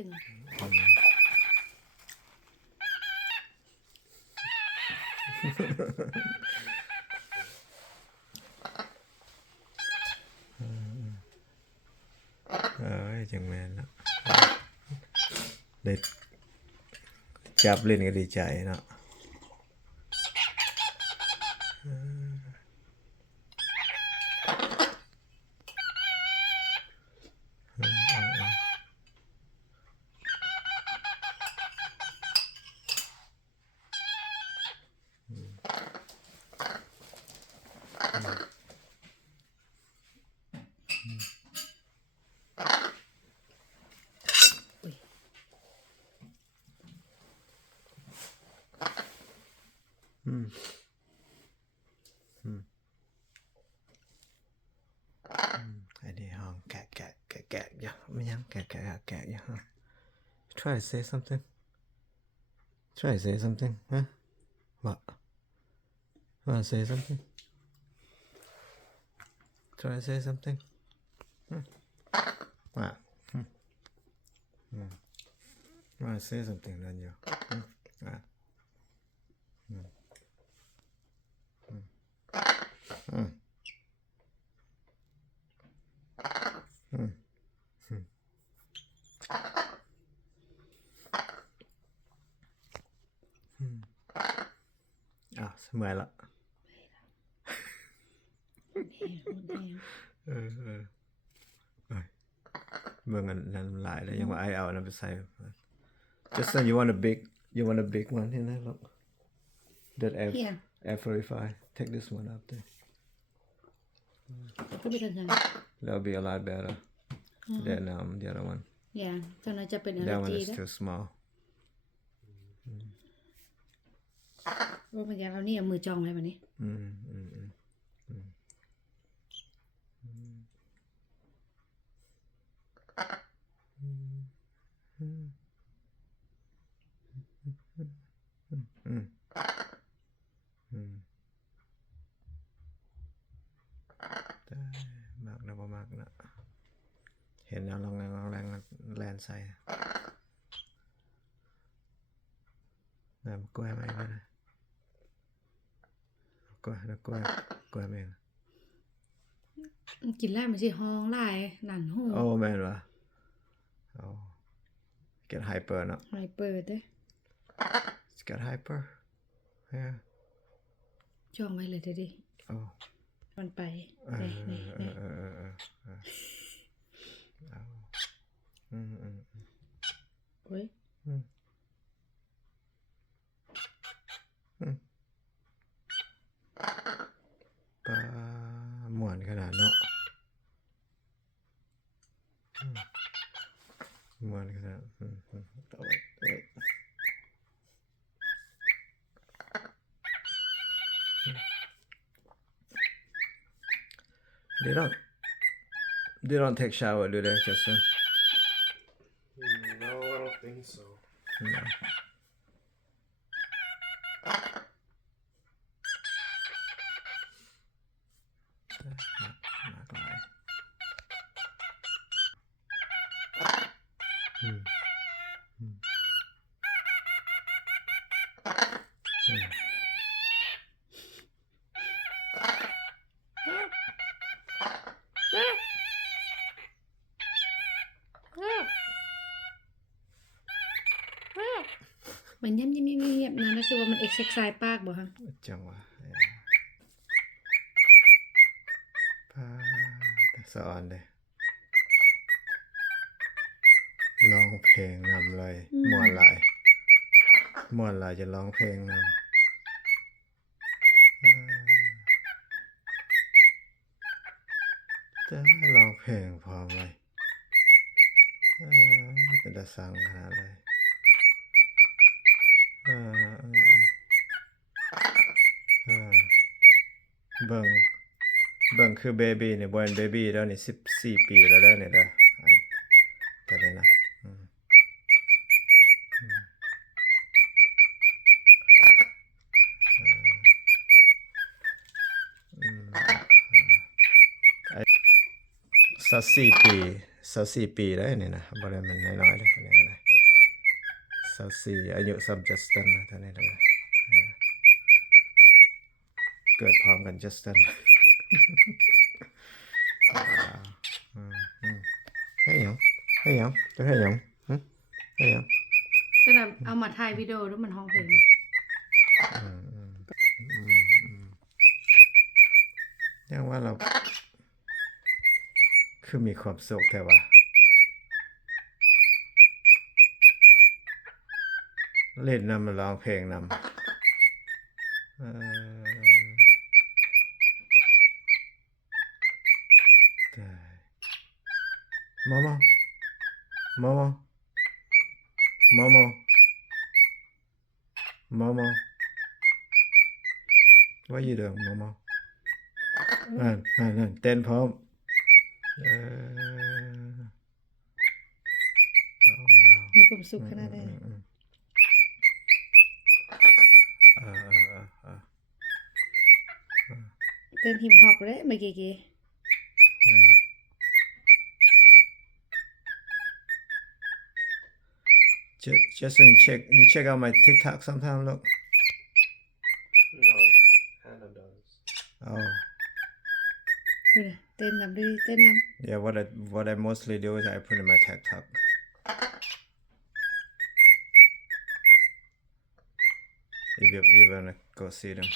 ตึงจังแม่นเนาะได้จับเล่นก็ดีใจเนาะไอ้นี่ห้องแกะอย่าไม่ยังแกะอย่า try to say something try to say something huh what wanna say something try to say something what wanna say something then you whatเสมอละเมื่อนั้นหลายแล้วยังว่าไอเอาอันนั้นไปใส่ just then you want a big one hereนะลูก that F45 take this one up there ก็เป็นยัง that'll be a lot better than the other one อย่าตอนนั้นจะเป็นอะไร that one จี is too small ว่ามันจะเอานี่เอามือจองไว้แบบนี้มากนะบ่มากนะเห็นแล้วลองแรงแลนใส่น้ำกล้วยไหมนะกล้วยไหม กินแล้วมันสิห้องไล่หนันหู โอ้แม่นวะget hyper เนาะ ไฮเปิดเด้ get hyper yeah จองไว้เลยเดี๋ยวดิมันไปนี่โอ้ยปลาหมวนขนาดเนาะหมวนขนาดThey don't take shower, do they, Justin? No, I don't think so. No. Not lie.มันเงียบๆนะนั่นคือว่ามันเอ็กซ์ไซส์ปากบ่ฮะ จังหวะสอนเลยร้องเพลงนำเลยม่วนหลายจะร้องเพลงนำจะร้องเพลงพร้อมเลยเป็นตาสังขนาดเลยเบิ่งคือเบบี้เนี่ยบอยเบบี้แล้วนี่14 ปีแล้วได้เนี่ยเด้อตัวนี้นะ24 ปีแล้วเนี่ยนะบ่ได้มันน้อยๆเลยอันนี้ก็ได้ 24อายุซ้ำจัสตินนะเท่านี้เลยเกิดพร้อมกันจัสตินให้หยังให้หยังจะให้หยังให้หยัง จะแบบเอามาถ่ายวิดีโอแล้วมันห้องเพลง ยังว่าเราคือมีความสุขแท้ว่าเล่นนำร้องเพลงนำได้Momo Momo Momo Momo What you doing Momo นั่นเต้นพร้อมมีความสุขขนาดไหนเต้นฮิปฮอปเลยเมื่อกี้ Just so you check out my TikTok sometime look No, Hannah does. Oh ดูนะเต้นนำด้วยเต้นน yeah what I mostly do is I put in my TikTok if you wanna go see them